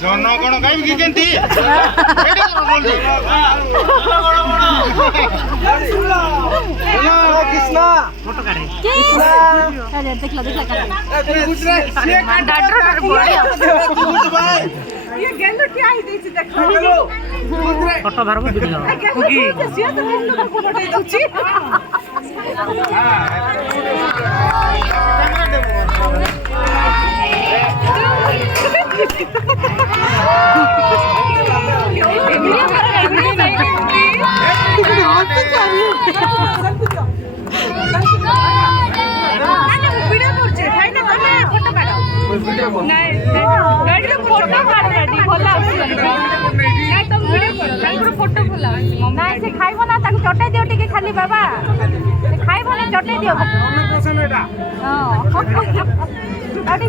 ଜନଗଣ ଗାଇ କେମିତି କୃଷ୍ଣ ଫଟୋ କାଢେ देखला देखला ये गेलो क्या ही देछि देखो ଫଟୋ ବାହାର ଭିଡ଼ିଓ कुकी सिया तो गेलो को फोटो दउछि खाइब ना चटे दियो टिके खाली बाबा खाइब ना चटे दियो खाली